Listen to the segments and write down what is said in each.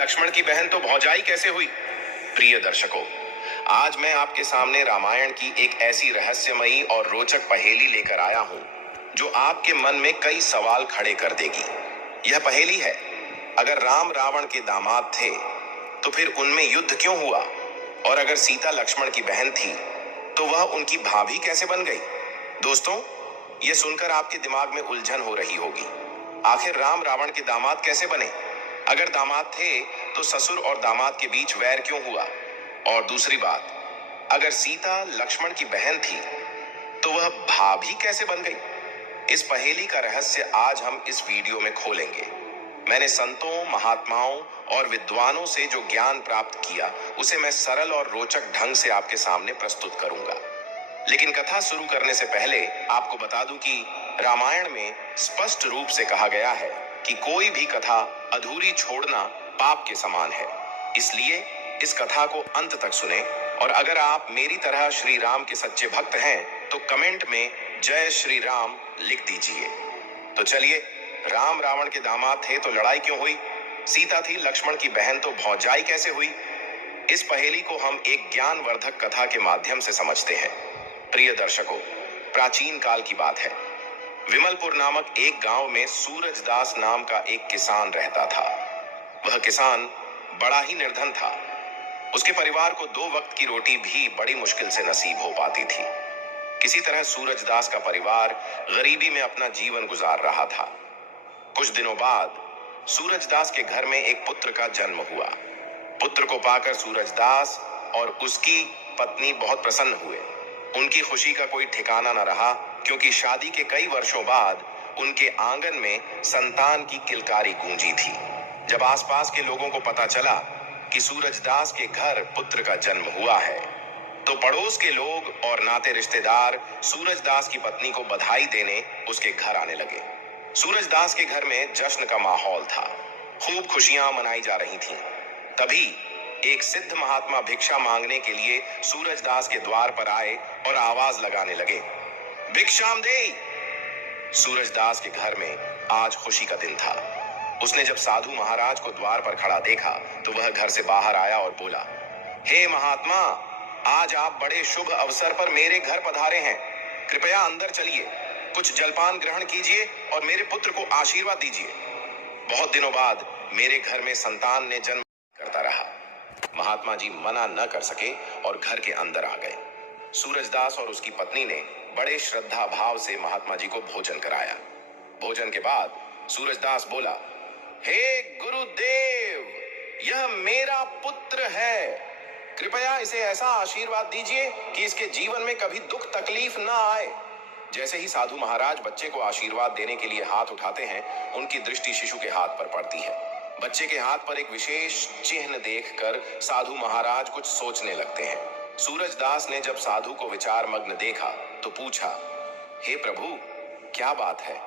लक्ष्मण की बहन तो भौजाई कैसे हुई? प्रिय दर्शकों, आज मैं आपके सामने रामायण की एक ऐसी रहस्यमयी और रोचक पहेली लेकर आया हूं जो आपके मन में कई सवाल खड़े कर देगी। यह पहेली है, अगर राम रावण के दामाद थे तो फिर उनमें युद्ध क्यों हुआ? और अगर सीता लक्ष्मण की बहन थी तो वह उनकी भाभी कैसे बन गई? दोस्तों, यह सुनकर आपके दिमाग में उलझन हो रही होगी। आखिर राम रावण के दामाद कैसे बने? अगर दामाद थे तो ससुर और दामाद के बीच वैर क्यों हुआ? और दूसरी बात, अगर सीता लक्ष्मण की बहन थी तो वह भाभी कैसे बन गई? इस पहेली का रहस्य आज हम इस वीडियो में खोलेंगे। मैंने संतों, महात्माओं और विद्वानों से जो ज्ञान प्राप्त किया उसे मैं सरल और रोचक ढंग से आपके सामने प्रस्तुत करूंगा। लेकिन कथा शुरू करने से पहले आपको बता दूं कि रामायण में स्पष्ट रूप से कहा गया है कि कोई भी कथा अधूरी छोड़ना पाप के समान है। इसलिए इस कथा को अंत तक सुने, और अगर आप मेरी तरह श्री राम के सच्चे भक्त हैं तो कमेंट में जय श्री राम लिख दीजिए। तो चलिए, राम रावण के दामाद थे तो लड़ाई क्यों हुई? सीता थी लक्ष्मण की बहन तो भौजाई कैसे हुई? इस पहेली को हम एक ज्ञानवर्धक कथा के माध्यम से समझते हैं। प्रिय दर्शकों, प्राचीन काल की बात है। विमलपुर नामक एक गांव में सूरजदास नाम का एक किसान रहता था। वह किसान बड़ा ही निर्धन था। उसके परिवार को 2 वक्त की रोटी भी बड़ी मुश्किल से नसीब हो पाती थी। किसी तरह सूरजदास का परिवार गरीबी में अपना जीवन गुजार रहा था। कुछ दिनों बाद सूरजदास के घर में एक पुत्र का जन्म हुआ। पुत्र को पाकर सूरजदास और उसकी पत्नी बहुत प्रसन्न हुए। उनकी खुशी का कोई ठिकाना न रहा, क्योंकि शादी के कई वर्षों बाद उनके आंगन में संतान की किलकारी गूंजी थी। जब आसपास के लोगों को पता चला कि सूरजदास के घर पुत्र का जन्म हुआ है तो पड़ोस के लोग और नाते रिश्तेदार सूरजदास की पत्नी को बधाई देने उसके घर आने लगे। सूरजदास के घर में जश्न का माहौल था। खूब खुशियां मनाई जा रही थीं। तभी एक सिद्ध महात्मा भिक्षा मांगने के लिए सूरजदास के द्वार पर आए और आवाज लगाने लगे, भिक्षाम दे। सूरजदास के घर में आज खुशी का दिन था। उसने जब साधु महाराज को द्वार पर खड़ा देखा तो वह घर से बाहर आया और बोला, हे महात्मा, आज आप बड़े शुभ अवसर पर मेरे घर पधारे हैं। कृपया अंदर चलिए, कुछ जलपान ग्रहण कीजिए और मेरे पुत्र को आशीर्वाद दीजिए। बहुत दिनों बाद मेरे घर में संतान ने जन्म करता रहा। महात्मा जी मना न कर सके और घर के अंदर आ गए। सूरजदास और उसकी पत्नी ने बड़े श्रद्धा भाव से महात्मा जी को भोजन कराया। भोजन के बाद सूरजदास बोला, हे गुरुदेव, यह मेरा पुत्र है। कृपया इसे ऐसा आशीर्वाद दीजिए कि इसके जीवन में कभी दुख तकलीफ ना आए। जैसे ही साधु महाराज बच्चे को आशीर्वाद देने के लिए हाथ उठाते हैं, उनकी दृष्टि शिशु के हाथ पर पड़ती है। बच्चे के हाथ पर एक विशेष चिन्ह देखकर साधु महाराज कुछ सोचने लगते हैं। सूरजदास ने जब साधु को विचार मग्न देखा तो पूछा, हे प्रभु, क्या बात है?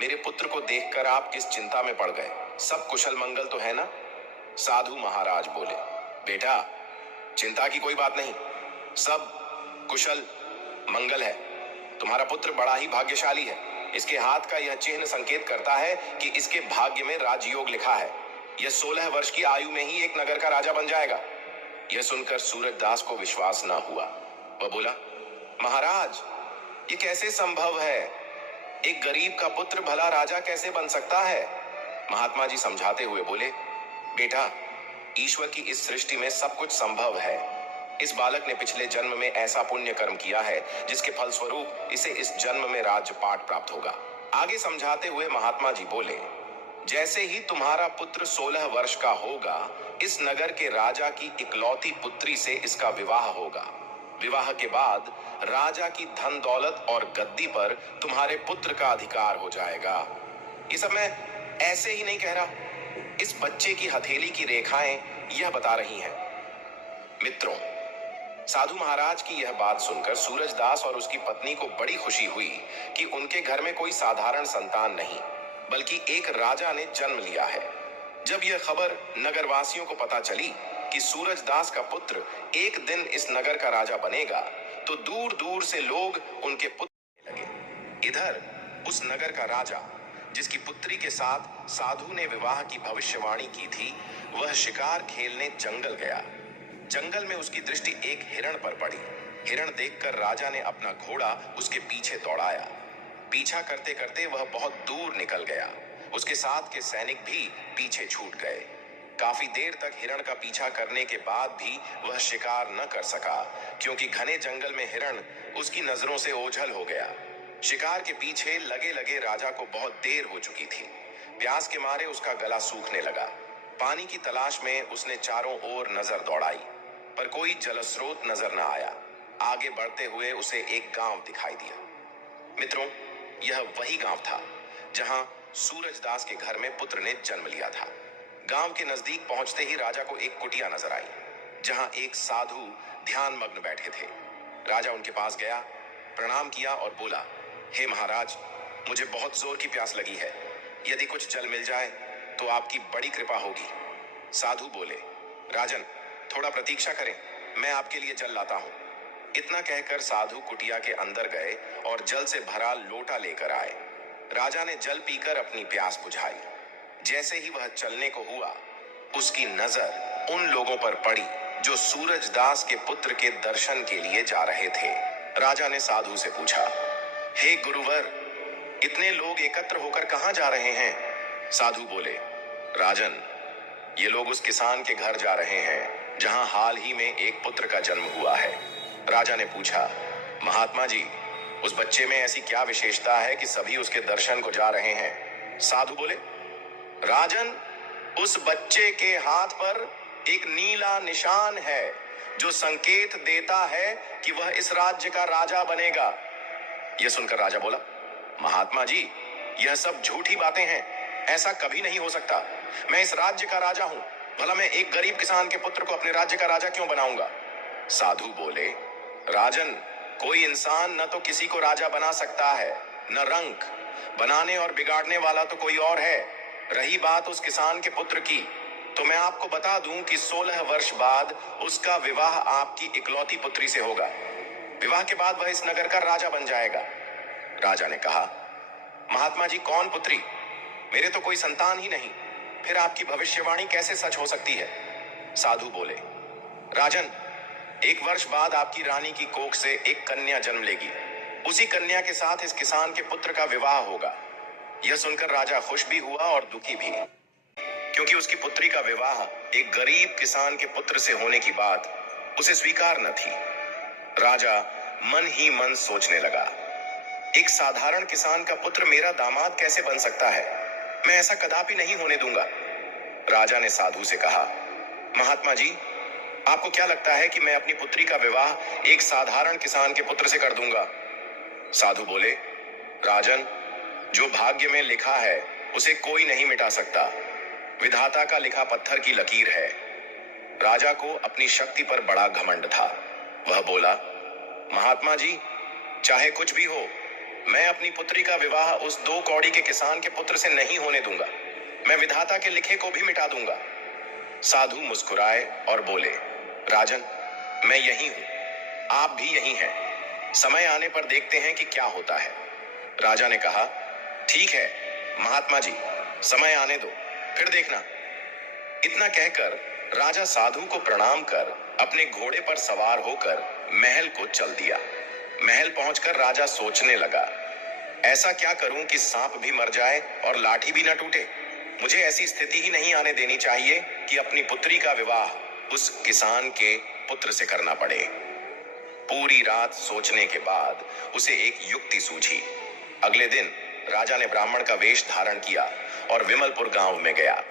मेरे पुत्र को देखकर आप किस चिंता में पड़ गए? सब कुशल मंगल तो है ना? साधु महाराज बोले, बेटा, चिंता की कोई बात नहीं, सब कुशल मंगल है। तुम्हारा पुत्र बड़ा ही भाग्यशाली है। इसके हाथ का यह चिन्ह संकेत करता है कि इसके भाग्य में राजयोग लिखा है। यह 16 वर्ष की आयु में ही एक नगर का राजा बन जाएगा। यह सुनकर सूरजदास को विश्वास न हुआ। वह बोला, महाराज, ये कैसे संभव है? एक गरीब का पुत्र भला राजा कैसे बन सकता है? महात्मा जी समझाते हुए बोले, बेटा, ईश्वर की इस सृष्टि में सब कुछ संभव है। इस बालक ने पिछले जन्म में ऐसा पुण्य कर्म किया है जिसके फलस्वरूप इसे इस जन्म में राज्य पाठ प्राप्त होगा। आगे समझाते हुए महात्मा जी बोले, जैसे ही तुम्हारा पुत्र 16 वर्ष का होगा, इस नगर के राजा की इकलौती पुत्री से इसका विवाह होगा। विवाह के बाद राजा की धन दौलत और गद्दी पर तुम्हारे पुत्र का अधिकार हो जाएगा। ये सब मैं ऐसे ही नहीं कह रहा, इस बच्चे की हथेली की रेखाएं यह बता रही हैं। मित्रों, साधु महाराज की यह बात सुनकर सूरजदास और उसकी पत्नी को बड़ी खुशी हुई कि उनके घर में कोई साधारण संतान नहीं, बल्कि एक राजा ने जन्म लिया है। जब यह खबर नगरवासियों को पता चली कि सूरजदास का पुत्र एक दिन इस नगर का राजा बनेगा, तो दूर दूर से लोग उनके पुत्र लगे। इधर उस नगर का राजा, जिसकी पुत्री के साथ साधु ने विवाह की भविष्यवाणी की थी, वह शिकार खेलने जंगल गया। जंगल में उसकी दृष्टि एक हिरण पर पड़ी। हिरण देखकर राजा ने अपना घोड़ा उसके पीछे दौड़ाया। पीछा करते करते वह बहुत दूर निकल गया। उसके साथ के सैनिक भी पीछे छूट गए। काफी देर तक हिरण का पीछा करने के बाद भी वह शिकार न कर सका, क्योंकि घने जंगल में हिरण उसकी नजरों से ओझल हो गया। शिकार के पीछे लगे लगे राजा को बहुत देर हो चुकी थी। प्यास के मारे उसका गला सूखने लगा। पानी की तलाश में उसने चारों ओर नजर दौड़ाई, पर कोई जलस्रोत नजर न आया। आगे बढ़ते हुए उसे एक गांव दिखाई दिया। मित्रों, यह वही गांव था जहां सूरजदास के घर में पुत्र ने जन्म लिया था। गांव के नजदीक पहुंचते ही राजा को एक कुटिया नजर आई, जहां एक साधु ध्यान मग्न बैठे थे। राजा उनके पास गया, प्रणाम किया और बोला, हे महाराज, मुझे बहुत जोर की प्यास लगी है। यदि कुछ जल मिल जाए तो आपकी बड़ी कृपा होगी। साधु बोले, राजन, थोड़ा प्रतीक्षा करें, मैं आपके लिए जल लाता हूं। इतना कहकर साधु कुटिया के अंदर गए और जल से भरा लोटा लेकर आए। राजा ने जल पीकर अपनी प्यास बुझाई। जैसे ही वह चलने को हुआ, उसकी नजर उन लोगों पर पड़ी जो सूरजदास के पुत्र के दर्शन के लिए जा रहे थे। राजा ने साधु से पूछा, हे गुरुवर, इतने लोग एकत्र होकर कहां जा रहे हैं? साधु बोले, राजन, ये लोग उस किसान के घर जा रहे हैं जहां हाल ही में एक पुत्र का जन्म हुआ है। राजा ने पूछा, महात्मा जी, उस बच्चे में ऐसी क्या विशेषता है कि सभी उसके दर्शन को जा रहे हैं? साधु बोले, राजन, उस बच्चे के हाथ पर एक नीला निशान है जो संकेत देता है कि वह इस राज्य का राजा बनेगा। यह सुनकर राजा बोला, महात्मा जी, यह सब झूठी बातें हैं। ऐसा कभी नहीं हो सकता। मैं इस राज्य का राजा हूं। भला मैं एक गरीब किसान के पुत्र को अपने राज्य का राजा क्यों बनाऊंगा? साधु बोले, राजन, कोई इंसान न तो किसी को राजा बना सकता है, न रंक। बनाने और बिगाड़ने वाला तो कोई और है। रही बात उस किसान के पुत्र की, तो मैं आपको बता दूं कि 16 वर्ष बाद उसका विवाह आपकी इकलौती पुत्री से होगा। विवाह के बाद वह इस नगर का राजा बन जाएगा। राजा ने कहा, महात्मा जी, कौन पुत्री? मेरे तो कोई संतान ही नहीं। फिर आपकी भविष्यवाणी कैसे सच हो सकती है? साधु बोले, राजन, 1 वर्ष बाद आपकी रानी की कोख से एक कन्या जन्म लेगी। उसी कन्या के साथ इस किसान के पुत्र का विवाह होगा। यह सुनकर राजा खुश भी हुआ और दुखी भी, क्योंकि उसकी पुत्री का विवाह एक गरीब किसान के पुत्र से होने की बात उसे स्वीकार न थी। राजा मन ही मन सोचने लगा, एक साधारण किसान का पुत्र मेरा दामाद कैसे बन सकता है? मैं ऐसा कदापि नहीं होने दूंगा। राजा ने साधु से कहा, महात्मा जी, आपको क्या लगता है कि मैं अपनी पुत्री का विवाह एक साधारण किसान के पुत्र से कर दूंगा? साधु बोले, राजन, जो भाग्य में लिखा है उसे कोई नहीं मिटा सकता। विधाता का लिखा पत्थर की लकीर है। राजा को अपनी शक्ति पर बड़ा घमंड था। वह बोला, महात्मा जी, चाहे कुछ भी हो, मैं अपनी पुत्री का विवाह उस 2 कौड़ी के किसान के पुत्र से नहीं होने दूंगा। मैं विधाता के लिखे को भी मिटा दूंगा। साधु मुस्कुराए और बोले, राजन, मैं यही हूं, आप भी यही हैं। समय आने पर देखते हैं कि क्या होता है। राजा ने कहा, ठीक है महात्मा जी, समय आने दो, फिर देखना। इतना कहकर राजा साधु को प्रणाम कर अपने घोड़े पर सवार होकर महल को चल दिया। महल पहुंचकर राजा सोचने लगा, ऐसा क्या करूं कि सांप भी मर जाए और लाठी भी न टूटे। मुझे ऐसी स्थिति ही नहीं आने देनी चाहिए कि अपनी पुत्री का विवाह उस किसान के पुत्र से करना पड़े। पूरी रात सोचने के बाद उसे एक युक्ति सूझी। अगले दिन राजा ने ब्राह्मण का वेश धारण किया और विमलपुर गांव में गया।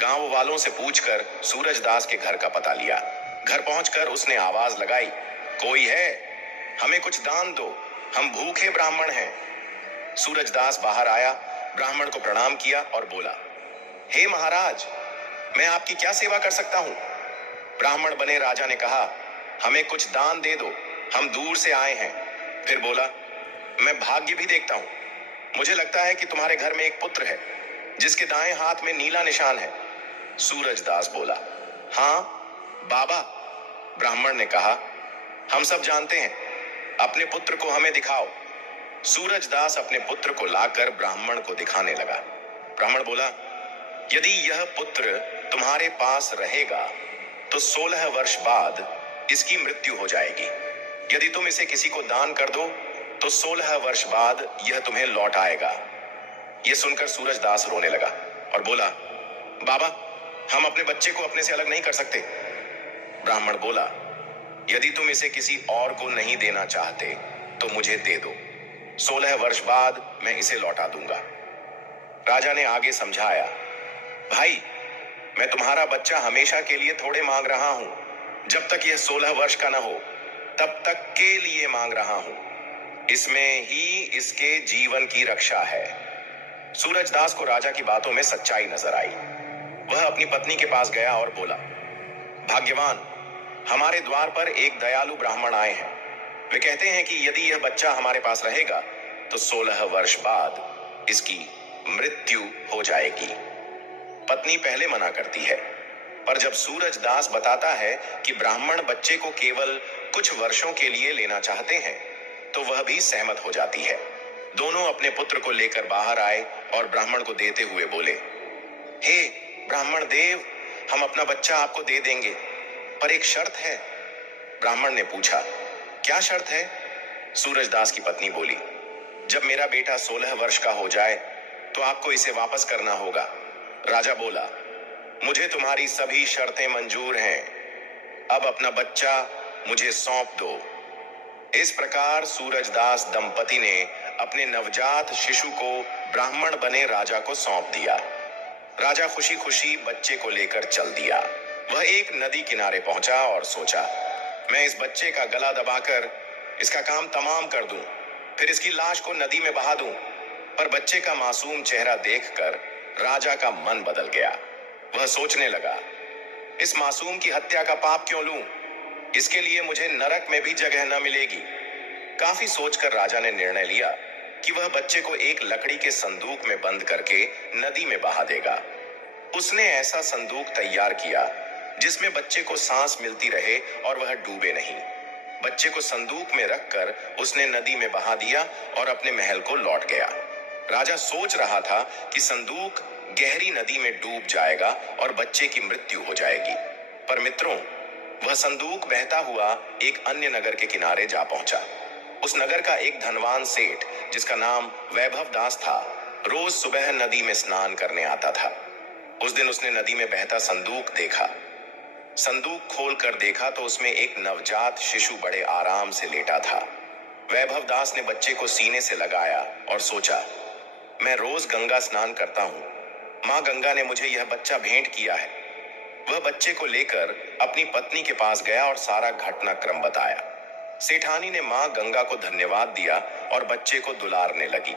गांव वालों से पूछकर सूरजदास के घर का पता लिया। घर पहुंचकर उसने आवाज लगाई, कोई है? हमें कुछ दान दो, हम भूखे ब्राह्मण हैं। सूरजदास बाहर आया, ब्राह्मण को प्रणाम किया और बोला, हे महाराज, मैं आपकी क्या सेवा कर सकता हूं? ब्राह्मण बने राजा ने कहा, हमें कुछ दान दे दो, हम दूर से आए हैं। फिर बोला, मैं भाग्य भी देखता हूं। मुझे लगता है कि तुम्हारे घर में एक पुत्र है जिसके दाएं हाथ में नीला निशान है। सूरजदास बोला, हाँ बाबा। ब्राह्मण ने कहा, हम सब जानते हैं, अपने पुत्र को हमें दिखाओ। सूरजदास अपने पुत्र को लाकर ब्राह्मण को दिखाने लगा। ब्राह्मण बोला, यदि यह पुत्र तुम्हारे पास रहेगा तो 16 वर्ष बाद इसकी मृत्यु हो जाएगी। यदि तुम इसे किसी को दान कर दो तो 16 वर्ष बाद यह तुम्हें लौट आएगा। यह सुनकर सूरजदास रोने लगा और बोला, बाबा, हम अपने बच्चे को अपने से अलग नहीं कर सकते। ब्राह्मण बोला, यदि तुम इसे किसी और को नहीं देना चाहते तो मुझे दे दो, 16 वर्ष बाद मैं इसे लौटा दूंगा। राजा ने आगे समझाया, भाई, मैं तुम्हारा बच्चा हमेशा के लिए थोड़े मांग रहा हूं, जब तक यह 16 वर्ष का न हो तब तक के लिए मांग रहा हूं। इसमें ही इसके जीवन की रक्षा है। सूरजदास को राजा की बातों में सच्चाई नजर आई। वह अपनी पत्नी के पास गया और बोला, भाग्यवान, हमारे द्वार पर एक दयालु ब्राह्मण आए हैं। वे कहते हैं कि यदि यह बच्चा हमारे पास रहेगा तो 16 वर्ष बाद इसकी मृत्यु हो जाएगी। पत्नी पहले मना करती है, पर जब सूरजदास बताता है कि ब्राह्मण बच्चे को केवल कुछ वर्षों के लिए लेना चाहते हैं तो वह भी सहमत हो जाती है। दोनों अपने पुत्र को लेकर बाहर आए और ब्राह्मण को देते हुए बोले, हे ब्राह्मण देव, हम अपना बच्चा आपको दे देंगे, पर एक शर्त है। ब्राह्मण ने पूछा, क्या शर्त है? सूरजदास की पत्नी बोली, जब मेरा बेटा 16 वर्ष का हो जाए तो आपको इसे वापस करना होगा। राजा बोला, मुझे तुम्हारी सभी शर्तें मंजूर हैं, अब अपना बच्चा मुझे सौंप दो। इस प्रकार सूरजदास दंपति ने अपने नवजात शिशु को ब्राह्मण बने राजा को सौंप दिया। राजा खुशी खुशी बच्चे को लेकर चल दिया। वह एक नदी किनारे पहुंचा और सोचा, मैं इस बच्चे का गला दबाकर इसका काम तमाम कर दूं, फिर इसकी लाश को नदी में बहा दूं। पर बच्चे का मासूम चेहरा देखकर राजा का मन बदल गया। वह सोचने लगा, इस मासूम की हत्या का पाप क्यों लूं? इसके लिए मुझे नरक में भी जगह न मिलेगी। काफी सोचकर राजा ने निर्णय लिया कि वह बच्चे को एक लकड़ी के संदूक में बंद करके नदी में बहा देगा। उसने ऐसा संदूक तैयार किया जिसमें बच्चे को सांस मिलती रहे और वह डूबे नहीं। बच्चे को संदूक में रखकर उसने नदी में बहा दिया और अपने महल को लौट गया। राजा सोच रहा था कि संदूक गहरी नदी में डूब जाएगा और बच्चे की मृत्यु हो जाएगी, पर मित्रों, वह संदूक बहता हुआ एक अन्य नगर के किनारे जा पहुंचा। उस नगर का एक धनवान सेठ, जिसका नाम वैभव दास था, रोज सुबह नदी में स्नान करने आता था। उस दिन उसने नदी में बहता संदूक देखा। संदूक खोलकर देखा तो उसमें एक नवजात शिशु बड़े आराम से लेटा था। वैभव दास ने बच्चे को सीने से लगाया और सोचा, मैं रोज गंगा स्नान करता हूँ, माँ गंगा ने मुझे यह बच्चा भेंट किया है। वह बच्चे को लेकर अपनी पत्नी के पास गया और सारा घटनाक्रम बताया। सेठानी ने माँ गंगा को धन्यवाद दिया और बच्चे को दुलारने लगी।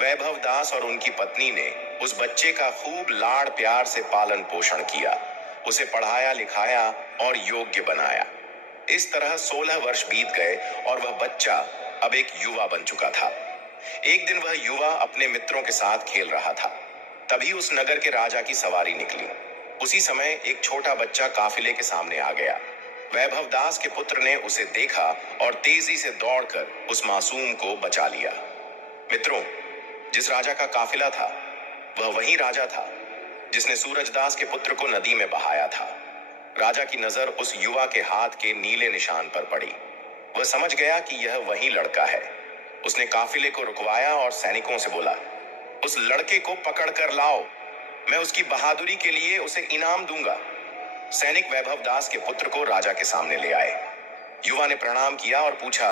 वैभव दास और उनकी पत्नी ने उस बच्चे का खूब लाड़ प्यार से पालन पोषण किया, उसे पढ़ाया लिखाया और योग्य बनाया। इस तरह 16 वर्ष बीत गए और वह बच्चा अब एक युवा बन चुका था। एक दिन वह युवा अपने मित्रों के साथ खेल रहा था। तभी उस नगर के राजा की सवारी निकली। उसी समय एक छोटा बच्चा काफिले के सामने आ गया। वैभव दास के पुत्र ने उसे देखा और तेजी से दौड़कर उस मासूम को बचा लिया। मित्रों, जिस राजा का काफिला था वह वही राजा था जिसने सूरजदास के पुत्र को नदी में बहाया था। राजा की नजर उस युवा के हाथ के नीले निशान पर पड़ी। वह समझ गया कि यह वही लड़का है। उसने काफिले को रुकवाया और सैनिकों से बोला, उस लड़के को पकड़ कर लाओ, मैं उसकी बहादुरी के लिए उसे इनाम दूंगा। सैनिक वैभव दास के पुत्र को राजा के सामने ले आए। युवा ने प्रणाम किया और पूछा,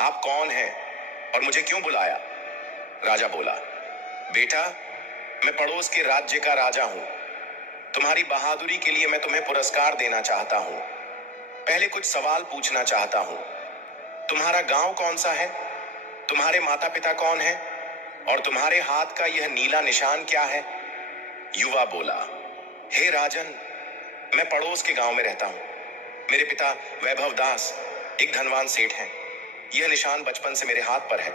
आप कौन हैं और मुझे क्यों बुलाया? राजा बोला, बेटा, मैं पड़ोस के राज्य का राजा हूं। तुम्हारी बहादुरी के लिए मैं तुम्हें पुरस्कार देना चाहता हूं। पहले कुछ सवाल पूछना चाहता हूं। तुम्हारा गांव कौन सा है? तुम्हारे माता पिता कौन है? और तुम्हारे हाथ का यह नीला निशान क्या है? युवा बोला, हे राजन, मैं पड़ोस के गांव में रहता हूं। मेरे पिता वैभव दास एक धनवान सेठ हैं। यह निशान बचपन से मेरे हाथ पर है।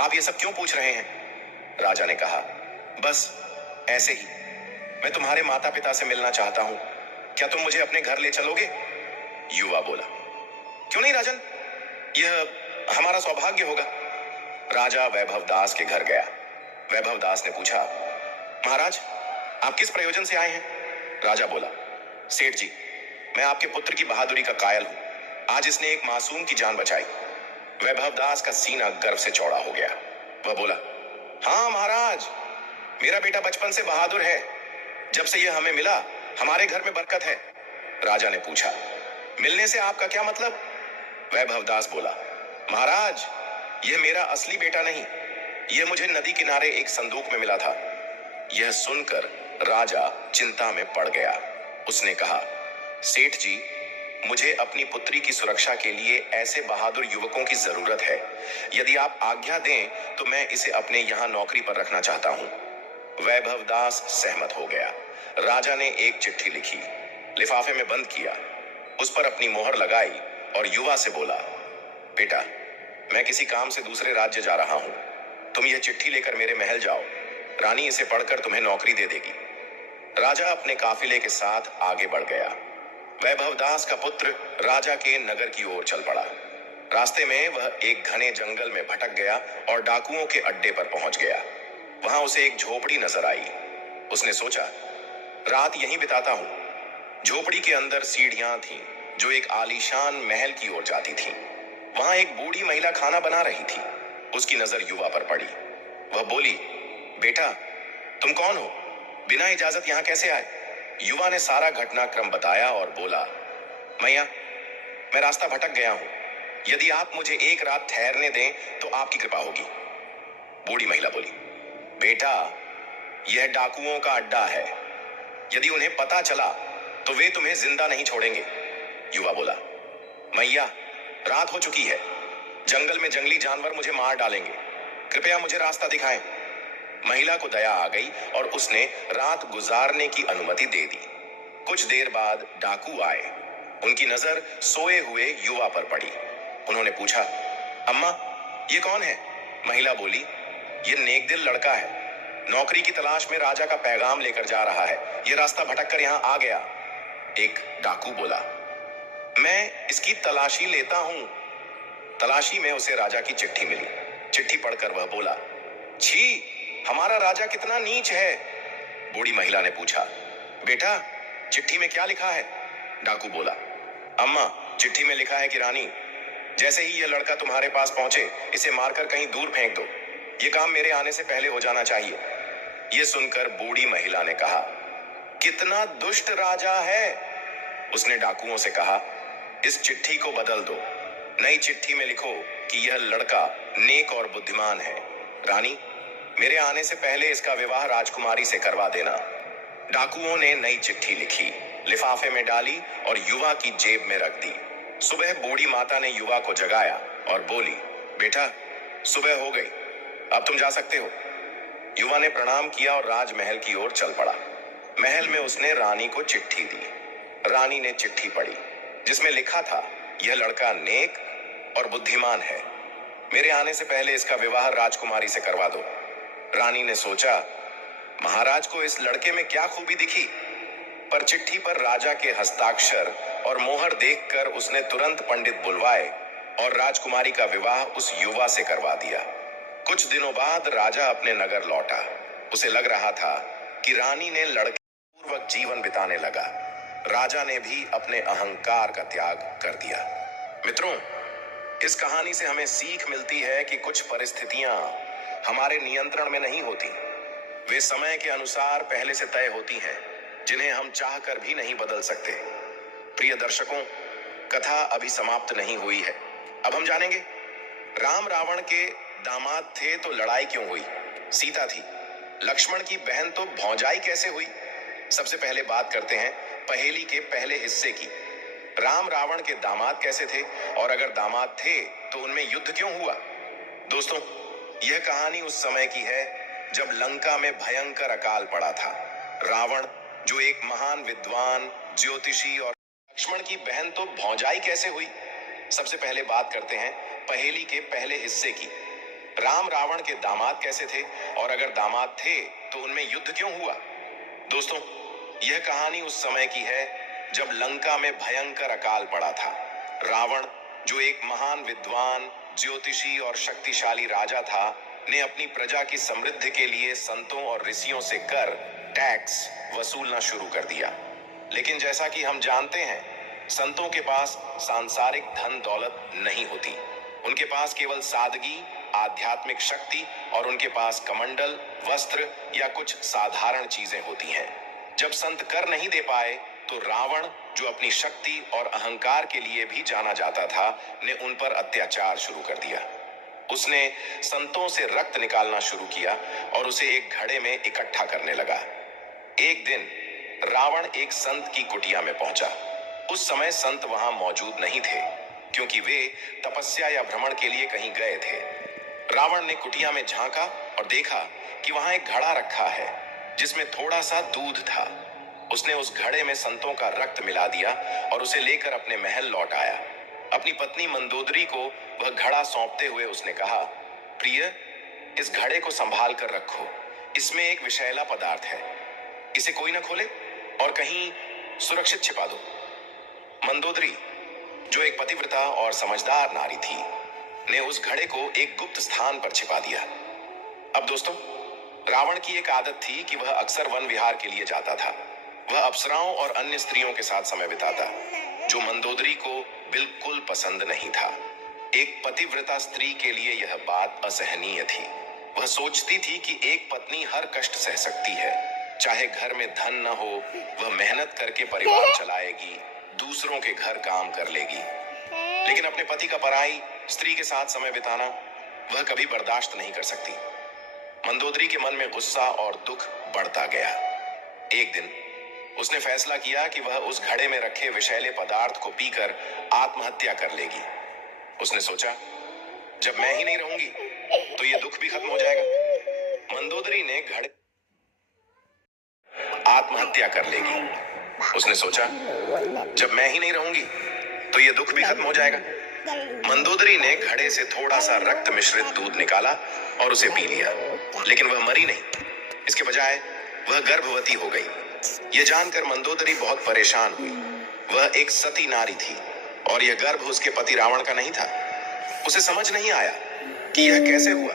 आप ये सब क्यों पूछ रहे हैं? राजा ने कहा, बस ऐसे ही। मैं तुम्हारे माता पिता से मिलना चाहता हूं। क्या तुम मुझे अपने घर ले चलोगे? युवा बोला, क्यों नहीं राजन, यह हमारा सौभाग्य होगा। राजा वैभव दास के घर गया। वैभव दास ने पूछा, महाराज, आप किस प्रयोजन से आए हैं? राजा बोला, सेठ जी, मैं आपके पुत्र की बहादुरी का कायल हूं। आज इसने एक मासूम की जान बचाई। वैभव दास का सीना गर्व से चौड़ा हो गया। वह बोला, हाँ महाराज, मेरा बेटा बचपन से बहादुर है। जब से यह हमें मिला, हमारे घर में बरकत है। राजा ने पूछा, मिलने से आपका क्या मतलब? वैभव दास बोला, महाराज, यह मेरा असली बेटा नहीं, यह मुझे नदी किनारे एक संदूक में मिला था। यह सुनकर राजा चिंता में पड़ गया। उसने कहा, सेठ जी, मुझे अपनी पुत्री की सुरक्षा के लिए ऐसे बहादुर युवकों की जरूरत है। यदि आप आज्ञा दें तो मैं इसे अपने यहां नौकरी पर रखना चाहता हूं। वैभव दास सहमत हो गया। राजा ने एक चिट्ठी लिखी, लिफाफे में बंद किया, उस पर अपनी मोहर लगाई और युवा से बोला, बेटा, मैं किसी काम से दूसरे राज्य जा रहा हूं। तुम यह चिट्ठी लेकर मेरे महल जाओ। रानी इसे पढ़कर तुम्हें नौकरी दे देगी। राजा अपने काफिले के साथ आगे बढ़ गया। वैभव दास का पुत्र राजा के नगर की ओर चल पड़ा। रास्ते में वह एक घने जंगल में भटक गया और डाकुओं के अड्डे पर पहुंच गया। वहां उसे एक झोपड़ी नजर आई। उसने सोचा, रात यहीं बिताता हूं। झोपड़ी के अंदर सीढ़ियां थीं जो एक आलीशान महल की ओर जाती थीं। वहां एक बूढ़ी महिला खाना बना रही थी। उसकी नजर युवा पर पड़ी। वह बोली, बेटा, तुम कौन हो? बिना इजाजत यहां कैसे आए? युवा ने सारा घटनाक्रम बताया और बोला, मैया, मैं रास्ता भटक गया हूं। यदि आप मुझे एक रात ठहरने दें तो आपकी कृपा होगी। बूढ़ी महिला बोली, बेटा, यह डाकुओं का अड्डा है। यदि उन्हें पता चला तो वे तुम्हें जिंदा नहीं छोड़ेंगे। युवा बोला, मैया, रात हो चुकी है। जंगल में जंगली जानवर मुझे मार डालेंगे। कृपया मुझे रास्ता दिखाएं। महिला को दया आ गई और उसने रात गुजारने की अनुमति दे दी। कुछ देर बाद डाकू आए। उनकी नजर सोए हुए युवा पर पड़ी। उन्होंने पूछा, अम्मा, ये कौन है? महिला बोली, ये नेकदिल लड़का है। नौकरी की तलाश में राजा का पैगाम लेकर जा रहा है। ये रास्ता भटक कर यहाँ आ गया। एक डाकू बोला, मैं इसकी तलाशी लेता हूं। तलाशी में उसे राजा की चिट्ठी मिली। चिट्ठी पढ़कर वह बोला, छी, हमारा राजा कितना नीच है। बूढ़ी महिला ने पूछा, बेटा, चिट्ठी में क्या लिखा है? डाकू बोला, अम्मा, चिट्ठी में लिखा है कि रानी, जैसे ही यह लड़का तुम्हारे पास पहुंचे, इसे मारकर कहीं दूर फेंक दो। यह काम मेरे आने से पहले हो जाना चाहिए। यह सुनकर बूढ़ी महिला ने कहा, कितना दुष्ट राजा है। उसने डाकुओं से कहा, इस चिट्ठी को बदल दो। नई चिट्ठी में लिखो कि यह लड़का नेक और बुद्धिमान है। रानी, मेरे आने से पहले इसका विवाह राजकुमारी से करवा देना। डाकुओं ने नई चिट्ठी लिखी, लिफाफे में डाली और युवा की जेब में रख दी। सुबह बूढ़ी माता ने युवा को जगाया और बोली, बेटा, सुबह हो गई, अब तुम जा सकते हो। युवा ने प्रणाम किया और राजमहल की ओर चल पड़ा। महल में उसने रानी को चिट्ठी दी। रानी ने चिट्ठी पढ़ी, जिसमें लिखा था, यह लड़का नेक और बुद्धिमान है। मेरे आने से पहले इसका विवाह राजकुमारी से करवा दो। रानी ने सोचा, महाराज को इस लड़के में क्या खूबी दिखी? पर चिट्ठी पर राजा के हस्ताक्षर और मोहर देखकर उसने तुरंत पंडित बुलवाए और राजकुमारी का विवाह उस युवा से करवा दिया। कुछ दिनों बाद राजा अपने नगर लौटा। उसे लग रहा था कि रानी ने लड़के पूर्वक जीवन बिताने लगा। राजा ने भी अपने अहंकार का त्याग कर दिया। मित्रों, इस कहानी से हमें सीख मिलती है कि कुछ परिस्थितियां हमारे नियंत्रण में नहीं होती। वे समय के अनुसार पहले से तय होती हैं, जिन्हें हम चाहकर भी नहीं बदल सकते। प्रिय दर्शकों, कथा अभी समाप्त नहीं हुई है। अब हम जानेंगे, राम रावण के दामाद थे तो लड़ाई क्यों हुई? सीता थी। लक्ष्मण की बहन तो भौजाई कैसे हुई? सबसे पहले बात करते हैं पहेली के पहले हिस्से की। राम रावण के दामाद कैसे थे, और अगर दामाद थे तो उनमें युद्ध क्यों हुआ? दोस्तों, यह कहानी उस समय की है जब लंका में भयंकर अकाल पड़ा था। रावण, जो एक महान विद्वान, ज्योतिषी, और लक्ष्मण की बहन तो भौजाई कैसे हुई? सबसे पहले बात करते हैं पहेली के पहले हिस्से की। राम रावण के दामाद कैसे थे, और अगर दामाद थे तो उनमें युद्ध क्यों हुआ? दोस्तों, यह कहानी उस समय की है जब लंका में भयंकर अकाल पड़ा था। रावण, जो एक महान विद्वान, ज्योतिषी और शक्तिशाली राजा था, ने अपनी प्रजा की समृद्धि के लिए संतों और ऋषियों से कर, टैक्स वसूलना शुरू कर दिया। लेकिन जैसा कि हम जानते हैं, संतों के पास सांसारिक धन दौलत नहीं होती। उनके पास केवल सादगी, आध्यात्मिक शक्ति और उनके पास कमंडल, वस्त्र या कुछ साधारण चीजें होती हैं। जब संत कर नहीं दे पाए तो रावण, जो अपनी शक्ति और अहंकार के लिए भी जाना जाता था, ने उन पर अत्याचार शुरू कर दिया। उसने संतों से रक्त निकालना शुरू किया और उसे एक घड़े में इकट्ठा करने लगा। एक दिन रावण एक संत की कुटिया में पहुंचा। उस समय संत वहां मौजूद नहीं थे, क्योंकि वे तपस्या या भ्रमण के लिए कहीं गए थे। रावण ने कुटिया में झांका और देखा कि वहां एक घड़ा रखा है जिसमें थोड़ा सा दूध था। उसने उस घड़े में संतों का रक्त मिला दिया और उसे लेकर अपने महल लौट आया। अपनी पत्नी मंदोदरी को वह घड़ा सौंपते हुए उसने कहा, प्रिय, इस घड़े को संभाल कर रखो। इसमें एक विषैला पदार्थ है, इसे कोई न खोले और कहीं सुरक्षित छिपा दो। मंदोदरी, जो एक पतिव्रता और समझदार नारी थी, ने उस घड़े को एक गुप्त स्थान पर छिपा दिया। अब दोस्तों, रावण की एक आदत थी कि वह अक्सर वन विहार के लिए जाता था। वह अप्सराओं और अन्य स्त्रियों के साथ समय बिताता, जो मंदोदरी को बिल्कुल पसंद नहीं था। एक पतिव्रता स्त्री के लिए यह बात असहनीय थी। वह सोचती थी कि एक पत्नी हर कष्ट सह सकती है, चाहे घर में धन न हो, वह मेहनत करके परिवार चलाएगी, दूसरों के घर काम कर लेगी। लेकिन अपने पति का पराई स्त्री के साथ समय बिताना वह कभी बर्दाश्त नहीं कर सकती। मंदोदरी के मन में गुस्सा और दुख बढ़ता गया। एक दिन उसने फैसला किया कि वह उस घड़े में रखे विषैले पदार्थ को पीकर आत्महत्या कर लेगी। उसने सोचा, जब मैं ही नहीं रहूंगी तो यह दुख भी खत्म हो जाएगा। मंदोदरी ने घड़े आत्महत्या कर लेगी। उसने सोचा, जब मैं ही नहीं रहूंगी तो यह दुख भी खत्म हो जाएगा। मंदोदरी ने घड़े से थोड़ा सा रक्त मिश्रित दूध निकाला और उसे पी लिया, लेकिन वह मरी नहीं। इसके बजाय वह गर्भवती हो गई। यह जानकर मंदोदरी बहुत परेशान हुई। वह एक सती नारी थी और यह गर्भ उसके पति रावण का नहीं था। उसे समझ नहीं आया कि यह कैसे हुआ।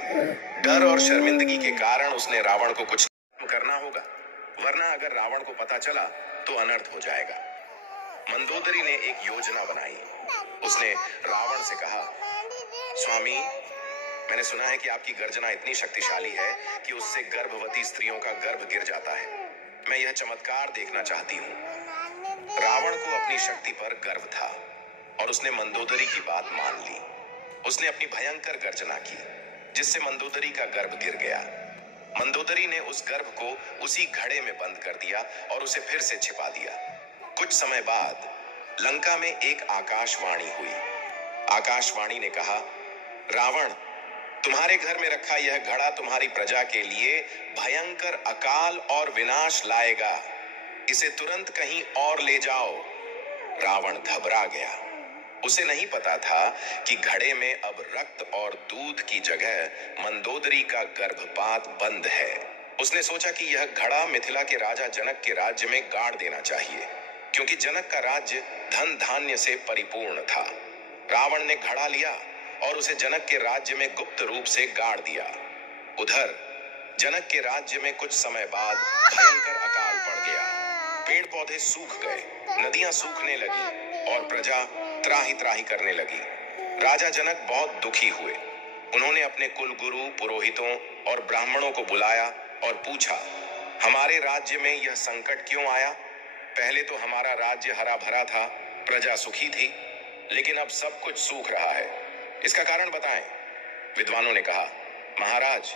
डर और शर्मिंदगी के कारण उसने रावण को कुछ करना होगा, वरना अगर रावण को पता चला तो अनर्थ हो जाएगा। मंदोदरी ने एक योजना बनाई। उसने रावण से कहा, स्वामी, मैंने सुना है कि आपकी गर्जना इतनी शक्तिशाली है कि उससे गर्भवती स्त्रियों का गर्भ गिर जाता है। मैं यह चमत्कार देखना चाहती हूँ। रावण को अपनी शक्ति पर गर्व था और उसने मंदोदरी की बात मान ली। उसने अपनी भयंकर गर्जना की, जिससे मंदोदरी का गर्भ गिर गया। मंदोदरी ने उस गर्भ को उसी घड़े में बंद कर दिया और उसे फिर से छिपा दिया। कुछ समय बाद लंका में एक आकाशवाणी हुई। आकाशवाणी ने कहा, रावण, तुम्हारे घर में रखा यह घड़ा तुम्हारी प्रजा के लिए भयंकर अकाल और विनाश लाएगा। इसे तुरंत कहीं और ले जाओ। रावण घबरा गया। उसे नहीं पता था कि घड़े में अब रक्त और दूध की जगह मंदोदरी का गर्भपात बंद है। उसने सोचा कि यह घड़ा मिथिला के राजा जनक के राज्य में गाड़ देना चाहिए, क्योंकि जनक का राज्य धन धान्य से परिपूर्ण था। रावण ने घड़ा लिया और उसे जनक के राज्य में गुप्त रूप से गाड़ दिया। उधर जनक के राज्य में कुछ समय बाद भयंकर अकाल पड़ गया। पेड़ पौधे सूख गए, नदियां सूखने लगी और प्रजा त्राही त्राही करने लगी। राजा जनक बहुत दुखी हुए। उन्होंने अपने कुल गुरु, पुरोहितों और ब्राह्मणों को बुलाया और पूछा, हमारे राज्य में यह संकट क्यों आया? पहले तो हमारा राज्य हरा भरा था, प्रजा सुखी थी, लेकिन अब सब कुछ सूख रहा है। इसका कारण बताएं। विद्वानों ने कहा, महाराज,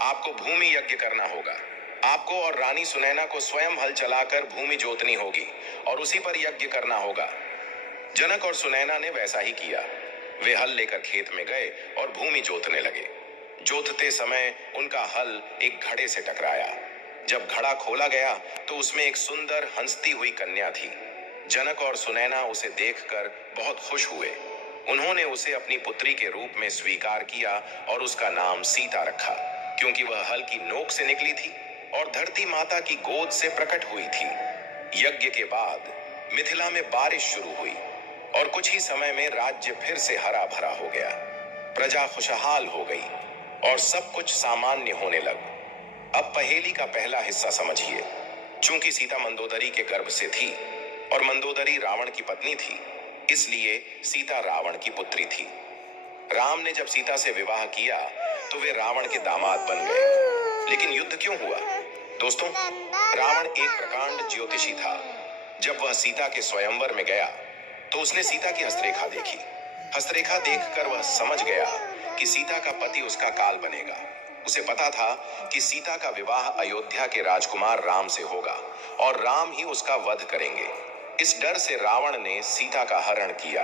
आपको भूमि यज्ञ करना होगा। आपको और रानी सुनैना को स्वयं हल चलाकर भूमि जोतनी होगी और उसी पर यज्ञ करना होगा। जनक और सुनैना ने वैसा ही किया। वे हल लेकर खेत में गए और भूमि जोतने लगे। जोतते समय उनका हल एक घड़े से टकराया। जब घड़ा खोला गया तो उसमें एक सुंदर हंसती हुई कन्या थी। जनक और सुनैना उसे देखकर बहुत खुश हुए। उन्होंने उसे अपनी पुत्री के रूप में स्वीकार किया और उसका नाम सीता रखा, क्योंकि वह हल की नोक से निकली थी और धरती माता की गोद से प्रकट हुई थी। यज्ञ के बाद मिथिला में बारिश शुरू हुई और कुछ ही समय में राज्य फिर से हरा भरा हो गया। प्रजा खुशहाल हो गई और सब कुछ सामान्य होने लगा। अब पहेली का पहला हिस्सा समझिए। चूंकि सीता मंदोदरी के गर्भ से थी, और मंदोदरी रावण की पत्नी थी, इसलिए सीता रावण की पुत्री थी। राम ने जब सीता से विवाह किया तो वे रावण के दामाद बन गए। लेकिन युद्ध क्यों हुआ? दोस्तों, रावण एक प्रकांड ज्योतिषी था। जब वह सीता के स्वयंवर में गया तो उसने सीता की हस्तरेखा देखी। हस्तरेखा देखकर वह समझ गया कि सीता का पति उसका काल बनेगा। उसे पता था कि सीता का विवाह अयोध्या के राजकुमार राम से होगा और राम ही उसका वध करेंगे। इस डर से रावण ने सीता का हरण किया।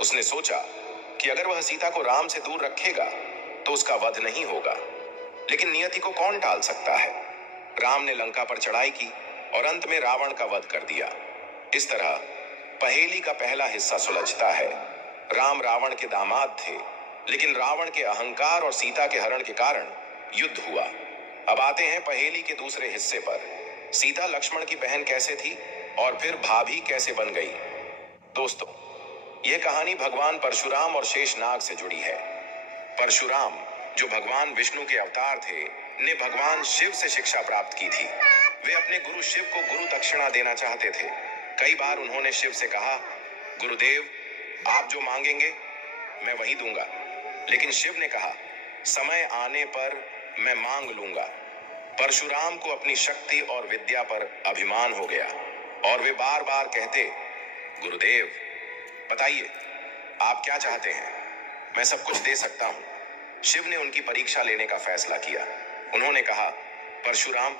उसने सोचा कि अगर वह सीता को राम से दूर रखेगा तो उसका वध नहीं होगा। लेकिन नियति को कौन टाल सकता है? राम ने लंका पर चढ़ाई की और अंत में रावण का वध कर दिया। इस तरह पहेली का पहला हिस्सा सुलझता है। राम रावण के दामाद थे, लेकिन रावण के अहंकार और सीता के हरण के कारण युद्ध हुआ। अब आते हैं पहेली के दूसरे हिस्से पर। सीता लक्ष्मण की बहन कैसे थी और फिर भाभी कैसे बन गई? दोस्तों, यह कहानी भगवान परशुराम और शेषनाग से जुड़ी है। परशुराम, जो भगवान विष्णु के अवतार थे, ने भगवान शिव से शिक्षा प्राप्त की थी। वे अपने गुरु शिव को गुरु दक्षिणा देना चाहते थे। कई बार उन्होंने शिव से कहा, गुरुदेव, आप जो मांगेंगे मैं वही दूंगा। लेकिन शिव ने कहा, समय आने पर मैं मांग लूंगा। परशुराम को अपनी शक्ति और विद्या पर अभिमान हो गया और वे बार बार कहते, गुरुदेव बताइए, आप क्या चाहते हैं? मैं सब कुछ दे सकता हूं। शिव ने उनकी परीक्षा लेने का फैसला किया। उन्होंने कहा, परशुराम,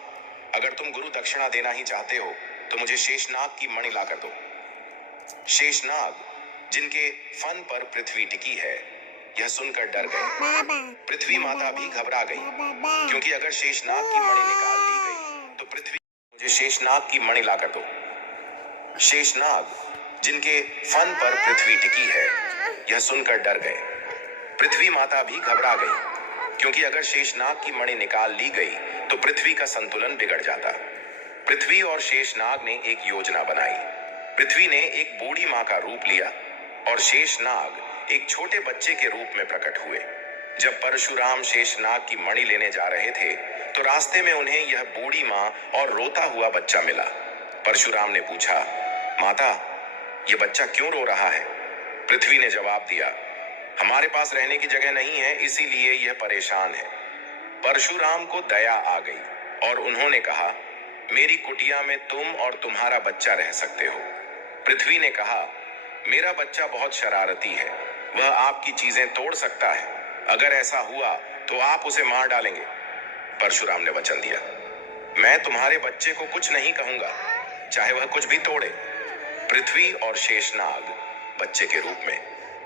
अगर तुम गुरु दक्षिणा देना ही चाहते हो तो मुझे शेषनाग की मणि लाकर दो। शेषनाग, जिनके फन पर पृथ्वी टिकी है, यह सुनकर डर गए। पृथ्वी माता भी घबरा गई, क्योंकि अगर शेषनाग की मणि निकाल ली गई तो पृथ्वी, मुझे शेषनाग की मणि लाकर दो। शेषनाग, जिनके फन पर पृथ्वी टिकी है, यह सुनकर डर गए। पृथ्वी माता भी घबरा गई, क्योंकि अगर शेषनाग की मणि निकाल ली गई तो पृथ्वी का संतुलन बिगड़ जाता। पृथ्वी और शेषनाग ने एक योजना बनाई। पृथ्वी ने एक बूढ़ी मां का रूप लिया और शेषनाग एक छोटे बच्चे के रूप में प्रकट हुए। जब परशुराम शेषनाग की मणि लेने जा रहे थे तो रास्ते में उन्हें यह बूढ़ी मां और रोता हुआ बच्चा मिला। परशुराम ने पूछा, माता, ये बच्चा क्यों रो रहा है? पृथ्वी ने जवाब दिया, हमारे पास रहने की जगह नहीं है, इसीलिए यह परेशान है। परशुराम को दया आ गई और उन्होंने कहा, मेरी कुटिया में तुम और तुम्हारा बच्चा रह सकते हो। पृथ्वी ने कहा, मेरा बच्चा बहुत शरारती है, वह आपकी चीजें तोड़ सकता है। अगर ऐसा हुआ तो आप उसे मार डालेंगे। परशुराम ने वचन दिया, मैं तुम्हारे बच्चे को कुछ नहीं कहूंगा, चाहे वह कुछ भी तोड़े। पृथ्वी और शेषनाग बच्चे के रूप में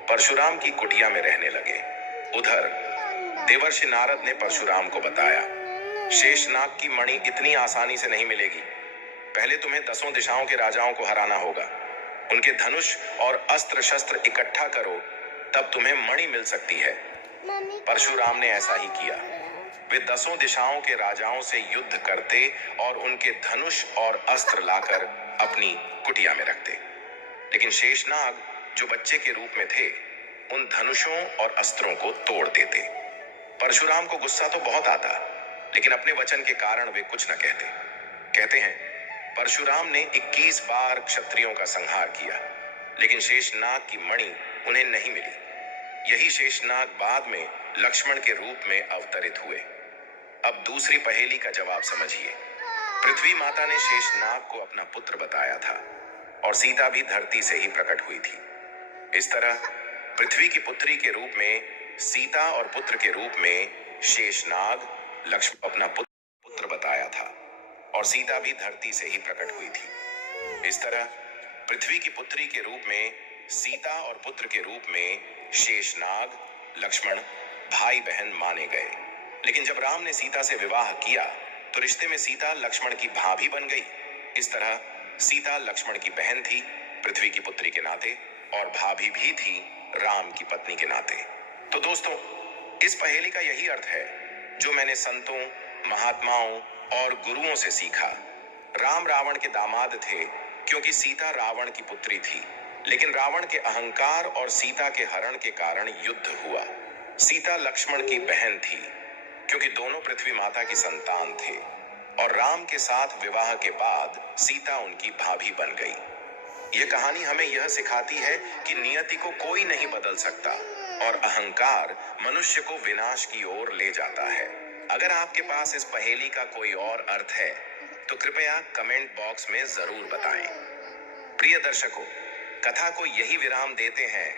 परशुराम की कुटिया में रहने लगे। उधर देवर्षि नारद ने परशुराम को बताया, शेषनाग की मणि इतनी आसानी से नहीं मिलेगी। पहले तुम्हें 10 दिशाओं के राजाओं को हराना होगा। उनके धनुष और अस्त्र शस्त्र इकट्ठा करो, तब तुम्हें मणि मिल सकती है। परशुराम ने ऐसा ही किया। वे 10 दिशाओं के राजाओं से युद्ध करते और उनके धनुष और अस्त्र लाकर अपनी कुटिया में रखते। लेकिन शेषनाग, जो बच्चे के रूप में थे, उन धनुषों और अस्त्रों को तोड़ देते। परशुराम को गुस्सा तो बहुत आता, लेकिन अपने वचन के कारण वे कुछ न कहते। कहते हैं, परशुराम ने 21 बार क्षत्रियों का संहार किया, लेकिन शेषनाग की मणि उन्हें नहीं मिली। यही शेषनाग बाद में लक्ष्मण के रूप में अवतरित हुए। अब दूसरी पहेली का जवाब समझिए। पृथ्वी माता ने शेषनाग को अपना पुत्र बताया था और सीता भी धरती से ही प्रकट हुई थी। इस तरह पृथ्वी की पुत्री के रूप में सीता और पुत्र के रूप में शेषनाग लक्ष्मण अपना पुत्र बताया था और सीता भी धरती से ही प्रकट हुई थी। इस तरह पृथ्वी की पुत्री के रूप में सीता और पुत्र के रूप में शेषनाग लक्ष्मण भाई बहन माने गए। लेकिन जब राम ने सीता से विवाह किया तो रिश्ते में सीता लक्ष्मण की भाभी बन गई। इस तरह सीता लक्ष्मण की बहन थी पृथ्वी की पुत्री के नाते और भाभी भी थी राम की पत्नी के नाते। तो दोस्तों, इस पहेली का यही अर्थ है जो मैंने संतों, महात्माओं और गुरुओं से सीखा। राम रावण के दामाद थे क्योंकि सीता रावण की पुत्री थी, लेकिन रावण के अहंकार और सीता के हरण के कारण युद्ध हुआ। सीता लक्ष्मण की बहन थी क्योंकि दोनों पृथ्वी माता की संतान थे और राम के साथ विवाह के बाद सीता उनकी भाभी बन गई। यह कहानी हमें यह सिखाती है कि नियति को कोई नहीं बदल सकता और अहंकार मनुष्य को विनाश की ओर ले जाता है। अगर आपके पास इस पहेली का कोई और अर्थ है तो कृपया कमेंट बॉक्स में जरूर बताएं। प्रिय दर्शकों, कथा को यही विराम देते हैं।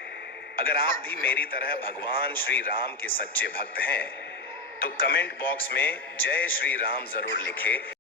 अगर आप भी मेरी तरह भगवान श्री राम के सच्चे भक्त हैं तो कमेंट बॉक्स में जय श्री राम जरूर लिखें।